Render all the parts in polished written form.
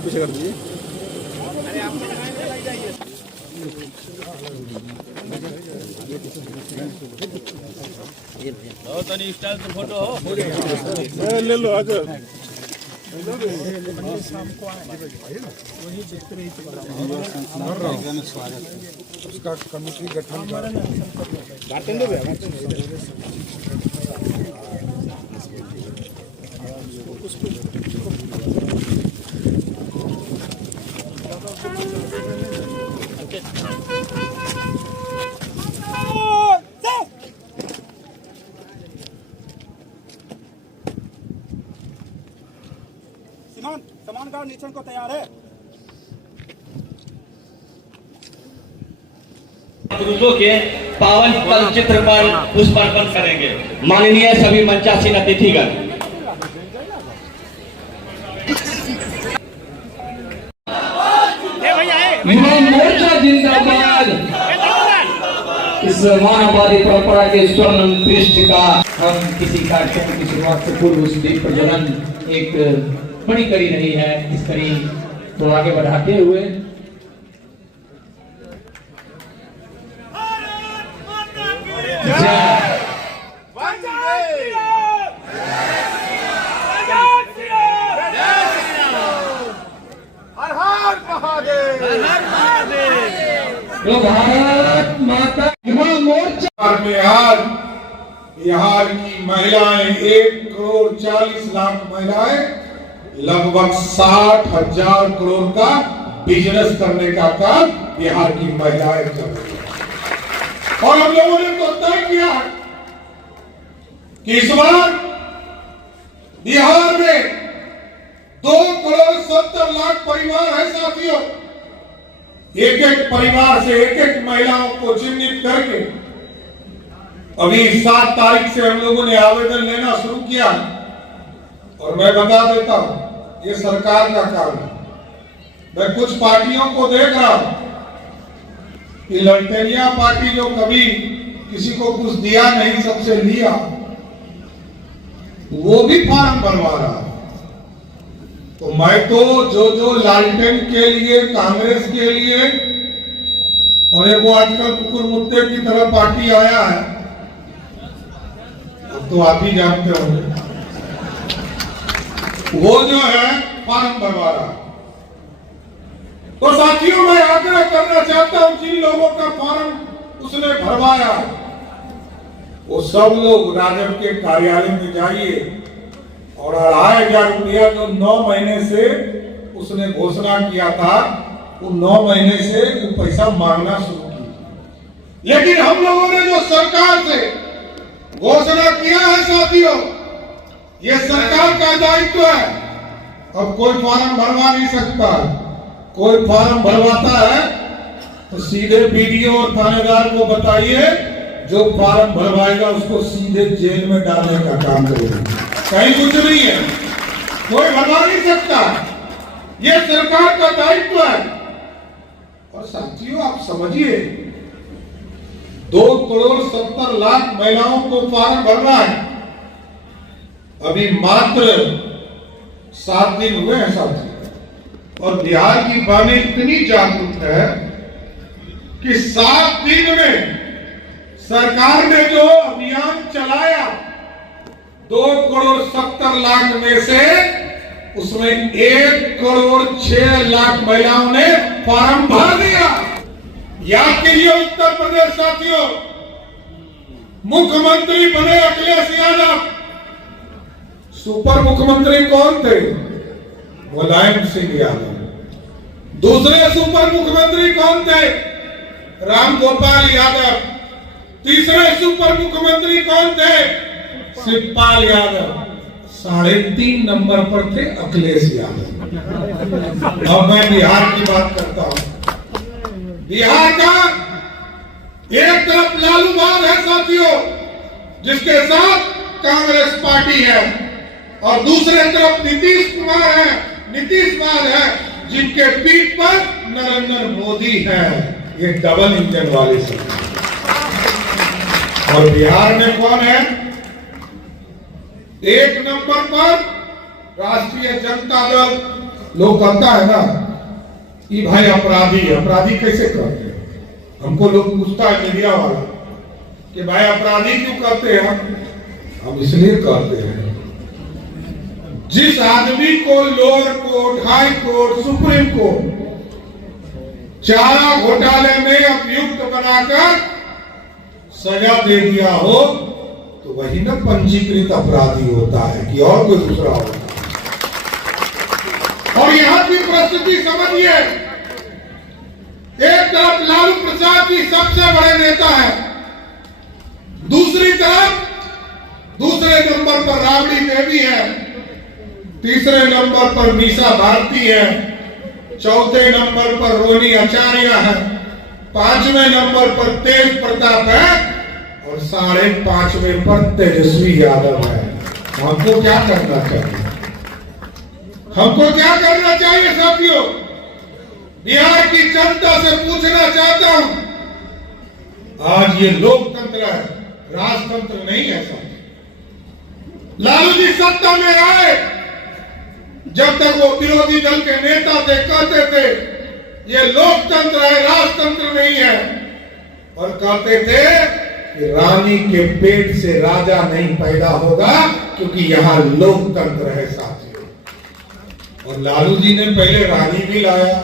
आप पीछे कर दीजिए। ले लो आकर उसका कमेटी गठन समान का निरीक्षण को तैयार है। पुरुषों के पावन पल चित्र पर पुष्पार्पण करेंगे। माननीय सभी मंचासीन अतिथिगण। युवा मोर्चा जिंदाबाद। इस मानववादी परंपरा के स्वर्ण पृष्ठ का हम किसी कार्यक्रम की शुरुआत से पूर्व उस दीप प्रज्वलन एक बड़ी कड़ी रही है। इस कड़ी को आगे बढ़ाते हुए भारत माता युवा मोर्चा में आज बिहार की महिलाएं 1,40,00,000 महिलाएं लगभग 60,000 करोड़ का बिजनेस करने का काम बिहार की महिलाएं कर रही है। और हम लोगों ने तो तय किया कि इस बार बिहार में 2,70,00,000 परिवार है साथियों। एक एक परिवार से एक एक महिलाओं को चिन्हित करके अभी 7 तारीख से हम लोगों ने आवेदन लेना शुरू किया। और मैं बता देता हूं, ये सरकार का काम है। मैं कुछ पार्टियों को देख रहा हूं कि लड़तेलिया पार्टी जो कभी किसी को कुछ दिया नहीं, सबसे लिया, वो भी फॉर्म भरवा रहा है। तो मैं तो जो लालटेन के लिए, कांग्रेस के लिए, और एक वो आजकल कुकुर मुत्ते की तरह पार्टी आया है, अब तो आप ही जानते होंगे, वो जो है फॉर्म भरवा रहा। तो साथियों, मैं आग्रह करना चाहता हूं, जिन लोगों का फॉर्म उसने भरवाया वो सब लोग राजद के कार्यालय में जाइए और 2,500 रुपया जो 9 महीने से उसने घोषणा किया था, वो 9 महीने से वो पैसा मांगना शुरू किया। लेकिन हम लोगों ने जो सरकार से घोषणा किया है साथियों, ये सरकार का दायित्व है। अब कोई फॉर्म भरवा नहीं सकता। कोई फॉर्म भरवाता है तो सीधे बीडीओ और थानेदार को बताइए, जो फॉर्म भरवाएगा उसको सीधे जेल में डालने का काम करेगा। कहीं कुछ नहीं है, कोई भरवा नहीं सकता। ये सरकार का दायित्व है। और साथियों, आप समझिए, 2,70,00,000 महिलाओं को फॉर्म भरना है। अभी मात्र 7 दिन हुए हैं साथियों। और बिहार की बाने इतनी जागरूक है कि 7 दिन में सरकार ने जो अभियान चलाया, 2,70,00,000 में से उसमें 1,06,00,000 महिलाओं ने फॉर्म भर दिया। याद कीजिए, उत्तर प्रदेश साथियों, मुख्यमंत्री बने अखिलेश यादव। सुपर मुख्यमंत्री कौन थे? मुलायम सिंह यादव। दूसरे सुपर मुख्यमंत्री कौन थे? राम गोपाल यादव। तीसरे सुपर मुख्यमंत्री कौन थे? शिवपाल यादव। 3.5 नंबर पर थे अखिलेश यादव। अब मैं बिहार की बात करता हूं। बिहार का एक तरफ लालू बाग है साथियों, जिसके साथ कांग्रेस पार्टी है, और दूसरे तरफ नीतीश कुमार है, जिनके पीठ पर नरेंद्र मोदी है। ये डबल इंजन वाली सरकार। और बिहार में कौन है? 1 नंबर पर राष्ट्रीय जनता दल लोग कहता है ना कि भाई अपराधी कैसे करते हैं। हमको लोग पूछता है मीडिया वाला कि भाई अपराधी क्यों करते हैं। हम इसलिए करते हैं, जिस आदमी को lower court, high court, supreme court चारा घोटाले में अभियुक्त बनाकर सजा दे दिया हो, तो वही ना पंजीकृत अपराधी होता है कि और कोई दूसरा होता है। और यहां की परिस्थिति समझिए, एक तरफ लालू प्रसाद जी सबसे बड़े नेता है, दूसरी तरफ दूसरे नंबर पर राबड़ी देवी है, तीसरे नंबर पर मीसा भारती है, चौथे नंबर पर रोनी आचार्य है, पांचवें नंबर पर तेज प्रताप है और 5.5वें पर तेजस्वी यादव है। हमको क्या करना चाहिए? हमको क्या करना चाहिए साथियों? बिहार की जनता से पूछना चाहता हूं, आज ये लोकतंत्र है, राजतंत्र नहीं है साथियों। लालू जी सत्ता में आए, जब तक वो विरोधी दल के नेता थे, कहते थे ये लोकतंत्र है, राजतंत्र नहीं है, और कहते थे कि रानी के पेट से राजा नहीं पैदा होगा क्योंकि यहां लोकतंत्र है साथियों। और लालू जी ने पहले रानी भी लाया,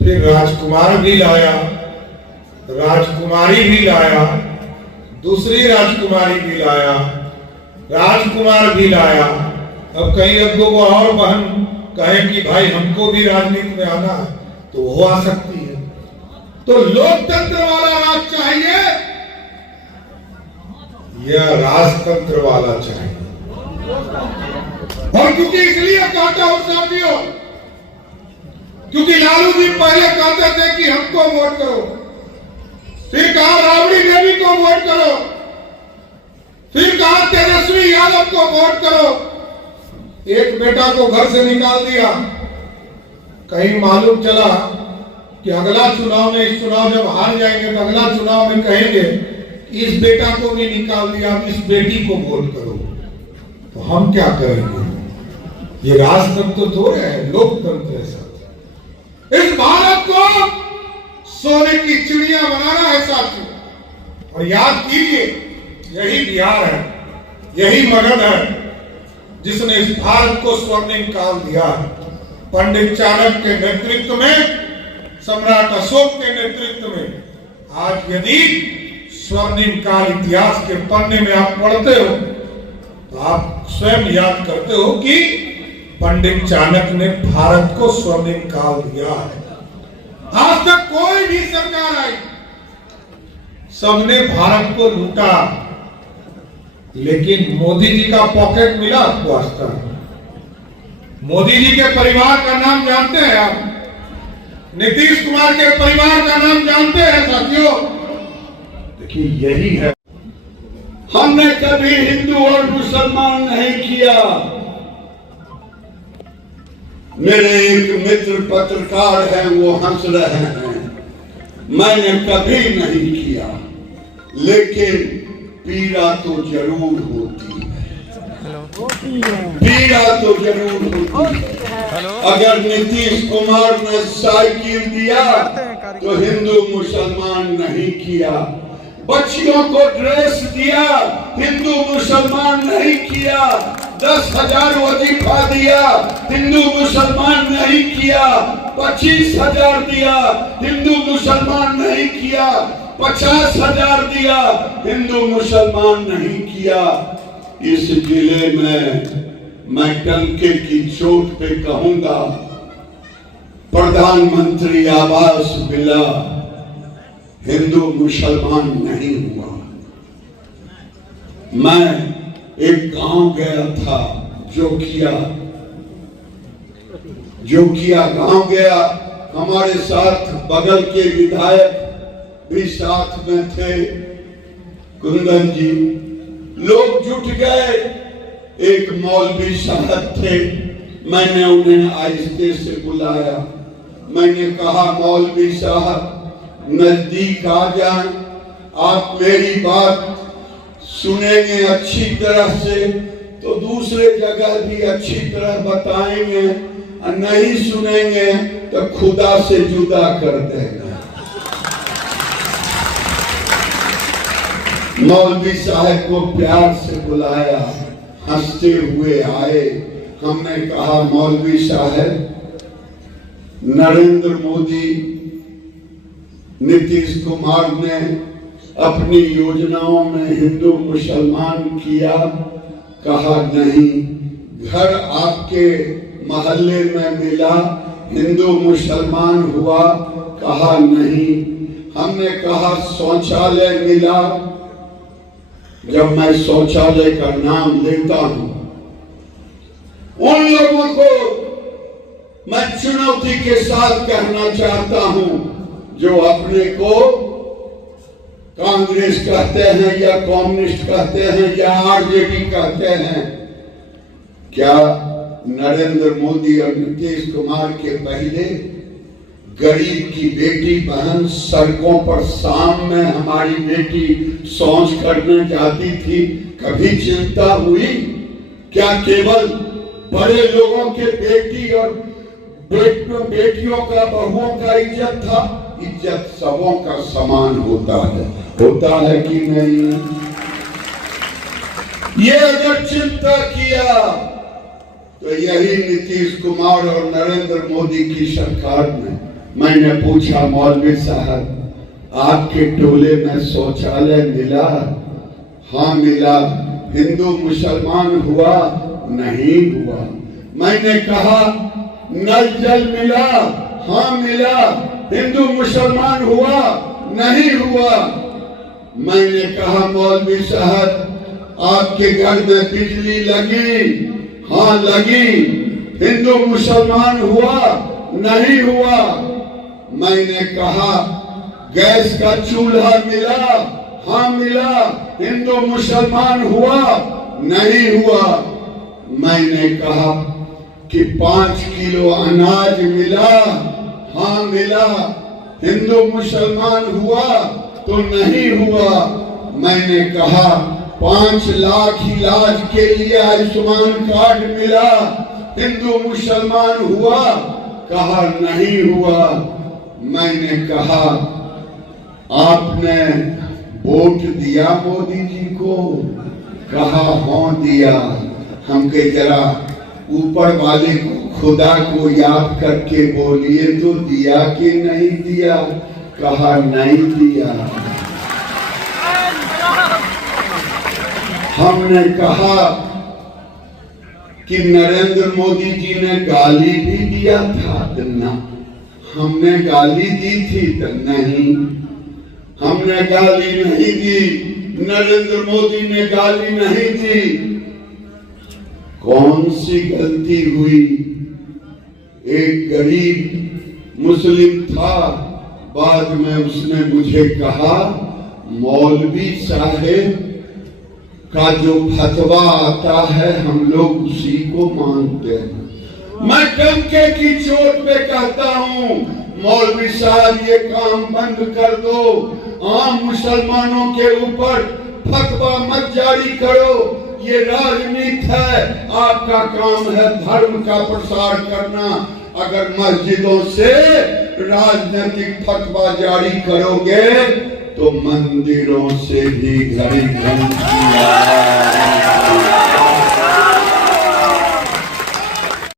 फिर राजकुमार भी लाया, राजकुमारी भी लाया, दूसरी राजकुमारी भी लाया, राजकुमार भी लाया। अब कहीं अब दो और बहन कहे कि भाई हमको भी राजनीति में आना है तो वो आ सकती है। तो लोकतंत्र वाला राज चाहिए या राजतंत्र वाला चाहिए? और क्योंकि इसलिए कहता हूं साथियों, क्योंकि लालू जी पहले कहते थे कि हमको वोट करो, फिर कहा राबड़ी देवी को वोट करो, फिर कहा तेजस्वी यादव को वोट करो, एक बेटा को घर से निकाल दिया। कहीं मालूम चला कि अगला चुनाव में, इस चुनाव जब हार जाएंगे तो अगला चुनाव में कहेंगे इस बेटा को भी निकाल दिया, इस बेटी को वोट करो। तो हम क्या करेंगे? ये राजतंत्र थोड़े है, लोकतंत्र है साथियों। इस भारत को सोने की चिड़िया बनाना है साथियों। और याद कीजिए, यही बिहार है, यही मगध है जिसने इस भारत को स्वर्णिम काल दिया। पंडित चाणक्य के नेतृत्व में, सम्राट अशोक के नेतृत्व में आज यदि स्वर्णिम काल इतिहास के पन्ने में आप पढ़ते हो तो आप स्वयं याद करते हो कि पंडित चाणक्य ने भारत को स्वर्णिम काल दिया है। आज तक कोई भी सरकार आई, सबने भारत को लूटा, लेकिन मोदी जी का पॉकेट मिला आपको आज तक? मोदी जी के परिवार का नाम जानते हैं आप? नीतीश कुमार के परिवार का नाम जानते हैं साथियों? देखिए यही है। हमने कभी हिंदू और मुसलमान नहीं किया। मेरे एक मित्र पत्रकार हैं, वो हंस रहे हैं। मैंने कभी नहीं किया, लेकिन पीड़ा तो जरूर होती है। पीड़ा तो जरूर होती है। अगर नीतीश कुमार ने साइकिल दिया तो हिंदू मुसलमान नहीं किया। बच्चियों को ड्रेस दिया, हिंदू मुसलमान नहीं किया। 10,000 वजीफा दिया, हिंदू मुसलमान नहीं किया। 25,000 दिया, हिंदू मुसलमान नहीं किया। 50,000 दिया, हिंदू मुसलमान नहीं किया। इस जिले में मैं टंके की चोट पे कहूंगा, प्रधानमंत्री आवास मिला, हिंदू मुसलमान नहीं हुआ। मैं एक गांव गया था, जोकिया गांव गया। हमारे साथ बगल के विधायक भी साथ में थे, कुंदन जी। लोग जुट गए, एक मौलवी साहब थे। मैंने उन्हें आहिस्ते से बुलाया। मैंने कहा, मौलवी साहब नजदीक आ जाएं, आप मेरी बात सुनेंगे अच्छी तरह से तो दूसरे जगह भी अच्छी तरह बताएंगे। और नहीं सुनेंगे तो खुदा से जुदा कर देंगे। मौलवी साहब को प्यार से बुलाया, हंसते हुए आए। हमने कहा मौलवी साहब, नरेंद्र मोदी, नीतीश कुमार ने अपनी योजनाओं में हिंदू मुसलमान किया। कहा नहीं, घर आपके मोहल्ले में मिला, हिंदू मुसलमान हुआ। कहा नहीं। हमने कहा शौचालय मिला। जब मैं शौचालय का नाम लेता हूं, उन लोगों को मैं चुनौती के साथ कहना चाहता हूं जो अपने को कांग्रेस कहते हैं या कम्युनिस्ट कहते हैं या आरजेडी कहते हैं। क्या नरेंद्र मोदी और नीतीश कुमार के पहले गरीब की बेटी बहन सड़कों पर शाम में हमारी बेटी शौच करने जाती थी, कभी चिंता हुई? क्या केवल बड़े लोगों के बेटी और बेटियों का, बहुओं का इज्जत था? इज्जत सबों का समान होता है कि नहीं? ये अगर चिंता किया तो यही नीतीश कुमार और नरेंद्र मोदी की सरकार में। मैंने पूछा मौलवी साहब, आपके टोले में शौचालय मिला? हाँ मिला। हिंदू मुसलमान हुआ? नहीं हुआ। मैंने कहा नल जल मिला? हाँ मिला। हिंदू मुसलमान हुआ? नहीं हुआ। मैंने कहा मौलवी साहब, आपके घर में बिजली लगी? हाँ लगी। हिंदू मुसलमान हुआ? नहीं हुआ। मैंने कहा गैस का चूल्हा मिला? हाँ मिला। हिंदू मुसलमान हुआ? नहीं हुआ। मैंने कहा कि 5 किलो अनाज मिला? हाँ मिला। हिंदू मुसलमान हुआ तो नहीं हुआ। मैंने कहा 5 लाख इलाज के लिए आयुष्मान कार्ड मिला? हिंदू मुसलमान हुआ? कहा नहीं हुआ। मैंने कहा आपने वोट दिया मोदी जी को? कहा हाँ दिया। हम कहे जरा ऊपर वाले को, खुदा को याद करके बोलिए तो दिया कि नहीं दिया? कहा नहीं दिया। हमने कहा कि नरेंद्र मोदी जी ने गाली भी दिया था? ना। हमने गाली दी थी? तो नहीं, हमने गाली नहीं दी। नरेंद्र मोदी ने गाली नहीं दी। कौन सी गलती हुई? एक गरीब मुस्लिम था, बाद में उसने मुझे कहा मौलवी साहेब का जो फतवा आता है हम लोग उसी को मानते हैं। मैं डंके की चोट पे कहता हूँ मौलवी साहब ये काम बंद कर दो, आम मुसलमानों के ऊपर फतवा मत जारी करो। ये राजनीति है, आपका काम है धर्म का प्रसार करना। अगर मस्जिदों से राजनीतिक फतवा जारी करोगे तो मंदिरों से भी घड़ी घंटी